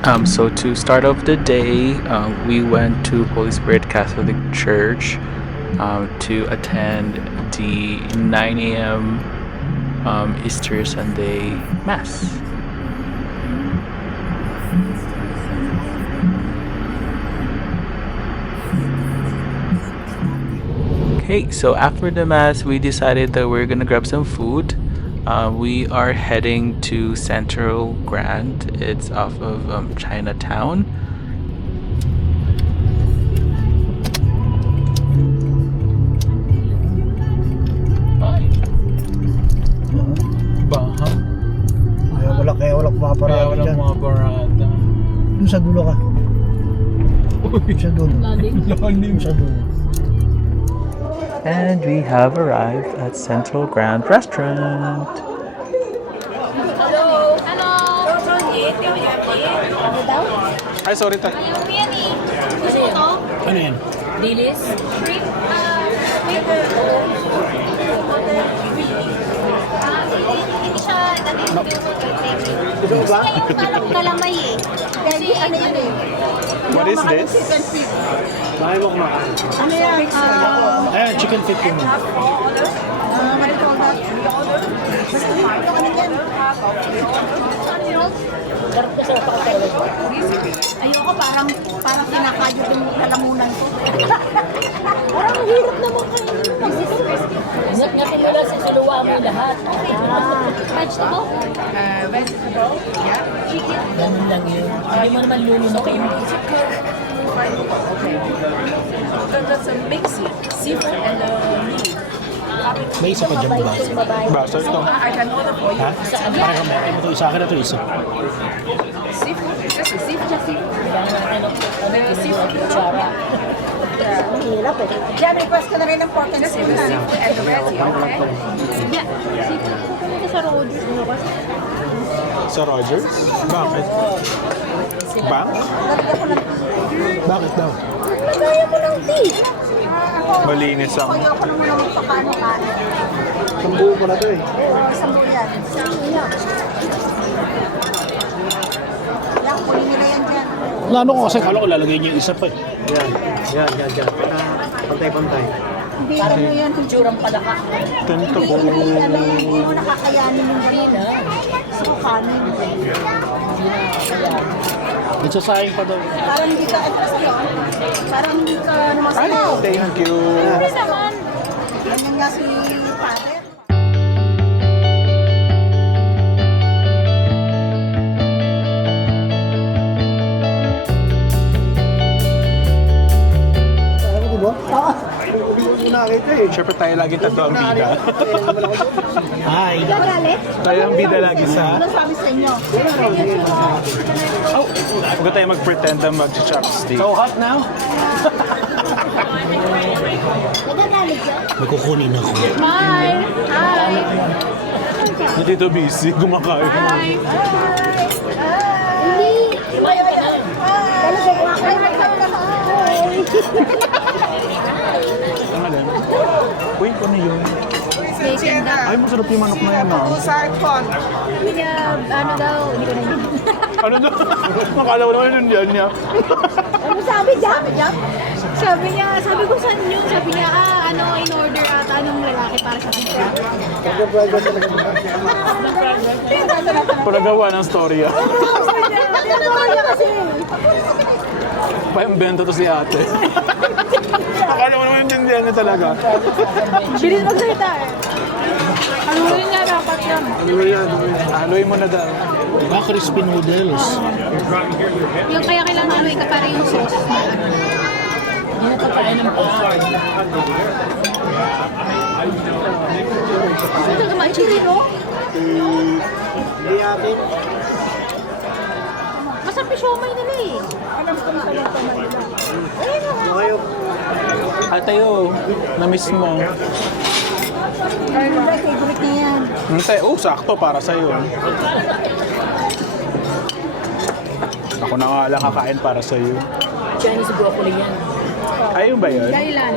So to start off the day, we went to Holy Spirit Catholic Church to attend the 9 a.m. Easter Sunday Mass. Okay, so after the Mass, we decided that we're gonna grab some food. We are heading to Central Grand. It's off of Chinatown. Baha. Kaya wala kumaparada dyan. mga barada. Doon sa dulo ka. Sa dulo. Lalim. Sa dulo. And we have arrived at Central Grand Restaurant. Hello. Ay, sorry tayo. Yung yan eh. Gusto mo to? Ano yan? Dilis? Shrimp? Hindi siya gusto niya yung parang kalamay eh. Kasi ano yun eh. What is this? Bahay mo kumakan. Ano yan? Ayan, chicken feet ko mo. Ayoko parang kinakayod yung lalamunan ko. Parang hirap naman kayo. Ngatin mo lang sa siluwa mo lahat. Vegetable? Vegetable, yeah. Chicken? Ganun lang yun. Hindi mo naman lulunok kayo mag-isip ko. Okay. That's a mixing, seafood and meat. May isa pa dyan ba? Basta ito. I can order for you. Ha? Pareho mo. Ay mo ito, isa akin na ito isa. Seafood, just a seafood, just seafood. The seafood kutsara. Mahirap eh. Diyan, request ko na rin ng pork and Just spoon the na. seafood and the veggie, okay? Yeah, seafood ko talaga sa road. Sa Rogers? Bakit? Bank? Bakit daw? Lagaya mo ng tea. Malinis ang... Ayoko naman ng magpakano-kano. Sambuho ko na ito eh. Oo, sambo yan. Yan. Yan, kunin nila yan dyan. Lalo ko kasi kala ko lalagay niya yung isa pa eh. Yan. Pantay-pantay. Hindi, ano yan, kutsurang palaka. Tento ko. Hindi mo nakakayanin yung gano'n. So, kanin. Nagsasayang pa daw. Parang hindi ka, parang hindi ka Ay, namasayaw. thank you. Hindi naman. Ganyan nga si father. Siyempre tayo lagi tatlo ang bida. Hi. Gagalit? Tayo ang bida lagi sa... Ano sabi sa inyo? Oh! Huwag tayo mag-pretend na mag-chopstick. So hot now? Nagagalit ka? May kukunin ako. Hi! Hi! Hindi dito busy, gumakain. Hi! Hindi! Talaga ko ako. Ang alin? Uy, ano yun? Steak and duck. Ay, masarap yung manok na yan ah. Hindi niya, ano daw, hindi ko na yun. Ano na? Nakala ko naman yun niya. Ano sabi niya? Sabi ko saan yun? Sabi niya, ano, in order ata nung lalaki para sa kanya. Paragawa ng story ah. Tinatawa niya kasi. Pa-invento to si ate. Akala ko naman yun niya talaga. Bilis magsalita eh. Ano rin niya dapat yan? Aloy mo na daw. Crispy noodles. Yung kaya kailangan ano, ikapara yung sauce na ano. Yan ang pagkain ng pagkain. Ito naman, churro? Hindi atin. Masarap yung siomay nila eh. Alam ko na talaga nila. Ayun na nga. Kayo. At tayo, na-miss mo. Ayun na, favorite niya yan. Hintay, sakto para sa'yo. Ako na nga lang kakain para sa'yo. Chinese broccoli yan. Ayun ba yun? Gailan.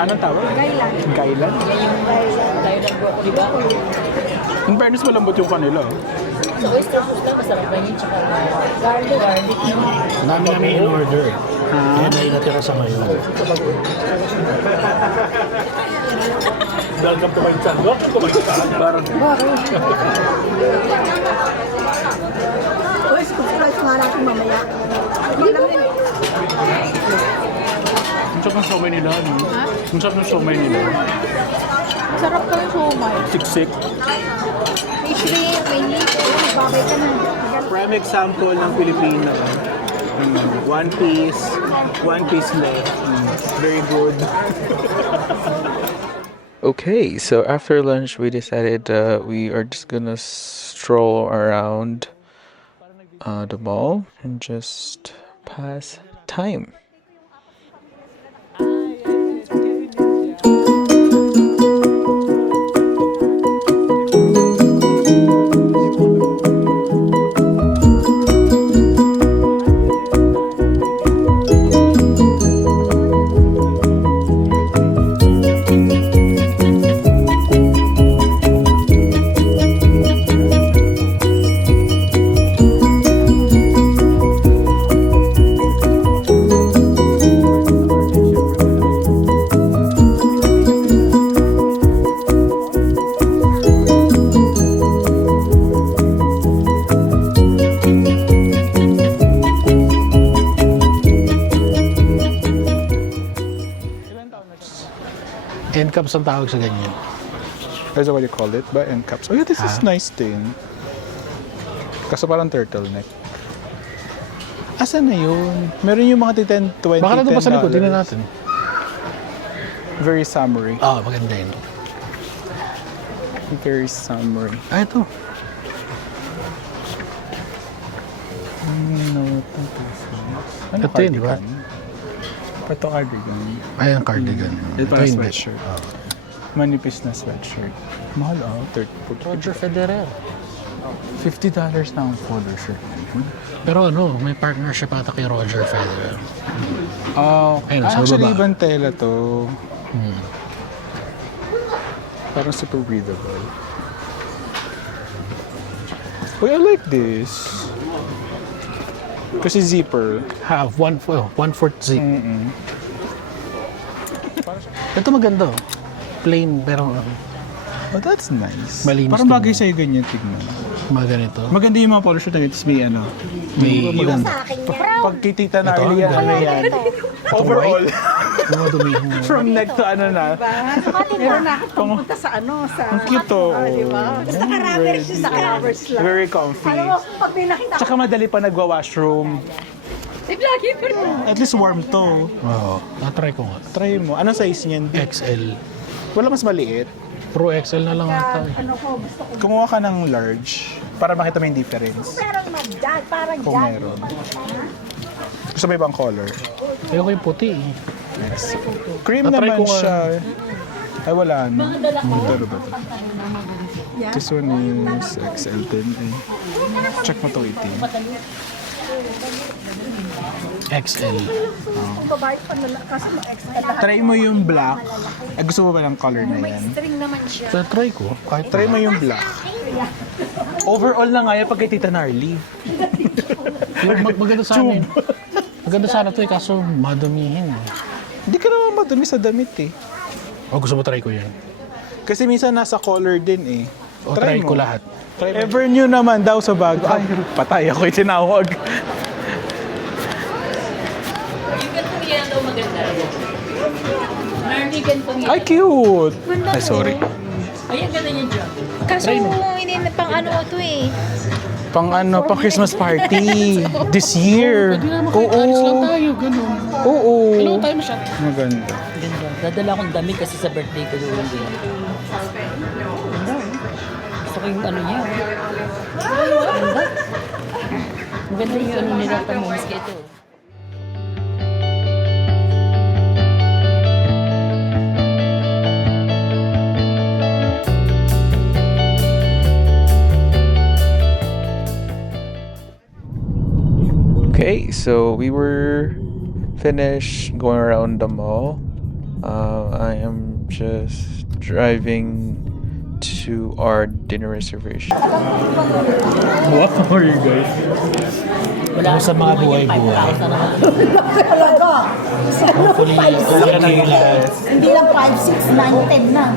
Anong tawag? Gailan. Gailan? Tayo ng broccoli ba? In fairness, malambot yung kanila. Sa oyster sauce lang, masarap na yun. Tsaka garlic. Ang dami namin in-order. Kaya na inatira sa ngayon. Welcome to my channel. Welcome to my channel. Parang... Uy, subscribe nga natin mamaya. Hindi lang yun. Ang sarap ng somay nila, no? Ang sarap ng somay nila. Sarap ko yung somay. Siksik. May shrimp, may hito. Babay ka na. Prime example ng Pilipino. One piece left. Very good. Okay, so after lunch, we decided we are just gonna stroll around the mall and just pass time. End caps ang tawag sa ganyan. Is that what you call it? Ba? End caps. Oh yeah, this is nice din. Kaso parang turtleneck. Asan na yun? Meron yung mga 10, 20, Baka na doon pa sa likod, $10. tingnan natin. Very summery. Maganda yun. Very summery. Ito. Ano Ito yun, di ba? Ito cardigan. Ay, ang cardigan. Ito parang hindi. sweatshirt. Manipis na sweatshirt. Mahal Roger Federer. $50 na ang polo shirt. Pero ano, may partnership ata kay Roger Federer. Ayun, sa Actually, baba. ibang tela to. Parang super breathable. Uy, I like this. Kasi zipper. Have one-fourth zip. Ito maganda. Plain, pero Oh, that's nice. Malinis Parang din. bagay sa'yo ganyan tignan. mga ganito. Maganda yung mga polo shirt na ito. May ano. May maganda. Sa akin yan. Pag kitita na Ito, yan, ang ano ganda. yan. Overall. mga dumihan mo. From neck to ano na. Meron na ako pumunta sa sa... Ang cute to. Di ba? Sa karabers yun, sa karabers lang. Very comfy. Alam mo, pag may nakita Tsaka madali pa nagwa-washroom. At least warm to. Oo. Try ko nga. Try mo. Anong size niyan? XL. Wala mas maliit. Pro XL na lang ata eh. ano ko, gusto ko. Kumuha ka ng large para makita mo yung difference. Meron man dyan, parang Kung dyan. meron. Gusto mo ibang color? Ayoko yung puti eh. Yes. Cream Na-try naman ko nga. siya. Ay, wala na. Ito ba ito? This one is XL10 eh. Check mo to 18. XL. Kung babae pa na kasi ma-extra lahat. Try mo yung black. Ay, gusto mo ba ng color na yan? String naman siya. So, try ko. Kahit Try mo yung black. Overall na nga yan pag kay Tita Narly. maganda sana yun. Maganda sana to eh, kaso madumihin eh. Hindi ka naman madumi sa damit eh. Gusto mo try ko yan. Kasi minsan nasa color din eh. Try ko lahat. Ever new naman daw sa bago. Ay, patay ako yung tinawag. Yung gantong yan daw maganda. Marnie, gantong yan. Ay, cute! Ay, sorry. Ayan, ganda niya dyan. Kaso hindi na pang ano to eh. Pang ano, pang Christmas party. This year. Pwede naman kahit alis lang tayo, ganun. Oo. Hello, tayo mo siya. Maganda. Ganda. Dadala akong damit kasi sa birthday ko doon din. Gusto ko yung ano niya. Ganda. Maganda yung ano nila mo, maski ito. Okay, so we were finished going around the mall. I am just driving to our dinner reservation. Wow, you guys. Wala Sa mga buhay-buhay. 5,000 naman. Talaga. Hopefully, okay na yung lahat. Hindi lang 5, 6, 9, 10 na.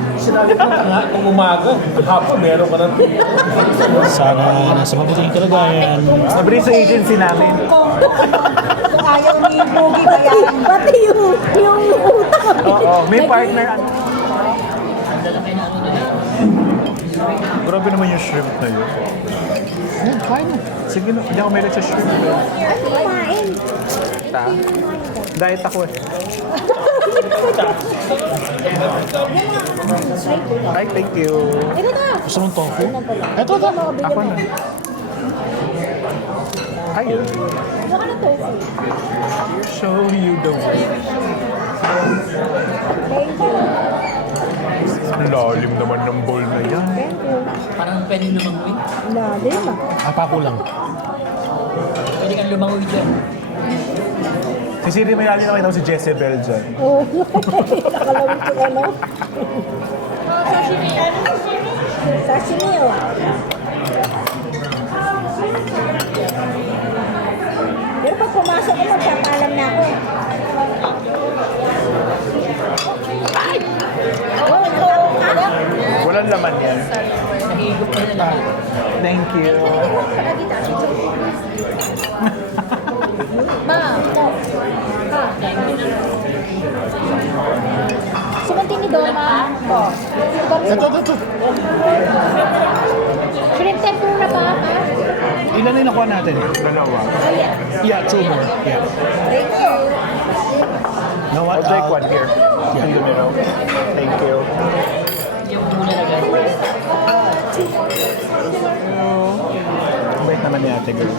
Kung umaga, hapon meron ka na. Sana nasa mabuting kalagayan. Sabi sa agency namin. Kung ayaw ni Boogie ba yan? Pati yung utak. Oo, may partner. Grabe naman yung shrimp na yun. Fine. Sige na, hindi ako may sa shrimp. Ay, kumain. Ta? Diet ako eh. Right, thank you. Ito na. Gusto mong tofu? Ito na. Ako na. Ayun. Ano ka na tofu? Show you the way. Thank you. Ang lalim naman ng bowl na yan. Thank you. Parang pwede lumangoy. Lalim ah. Apako lang. Pwede kang lumangoy dyan. Si Siri may natin nakita ko si Jezebel dyan. Oo. Nakalawin ko ano. Sashimi oh. Pero pag pumasok ko, magpapaalam na ako. Ay! Oh, ito ka? Walang laman yan. Nahigop ko na lang. Thank you. Ma, ka. Sumunti ni Doma. Ito. Shrimp tempura pa, ha? Ilan na yung nakuha natin? Dalawa. Oh, yeah. Yeah, 2 more. Yeah. Thank you. No, what? I'll take one here. In the middle. Thank you. Yung muna na guys. Wait naman ni ate girl.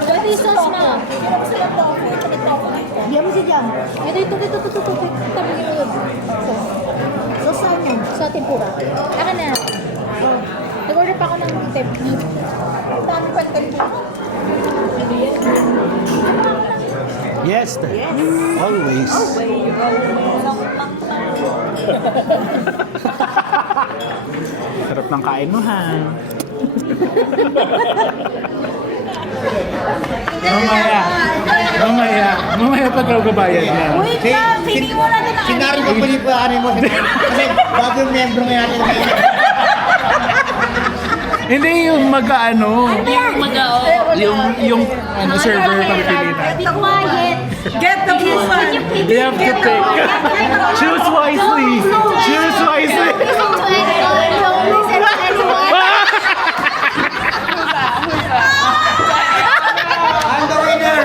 Ito yung sauce na. Diyan mo si Jam. Ito. Tabi mo yun. Sauce saan yan? Sa tempura. Aka na. Oh. Nag-order pa ako ng tempura. Ang dami pa ng tempura. Yes, always. Sarap ng kain mo, ha? Mamaya pag raw babayad na. Wait lang! Hindi mo na din Sinari ko palipaani mo. Kasi bagong membro ngayon. Hindi yung mag-ano. Yung server Pilipinas. Be quiet! Get the food! They have to take. Choose wisely. Choose wisely. I'm the winner!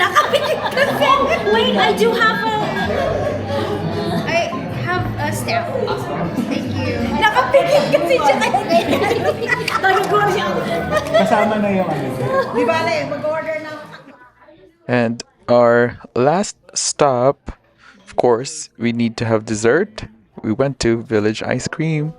Nakapikit kasi! Wait, I do have a stamp. Thank you. Nakapikit kasi siya kaya Tago siya. Kasama na yung ano. Di ba mag-order na. And our last stop, of course, we need to have dessert. We went to Village Ice Cream.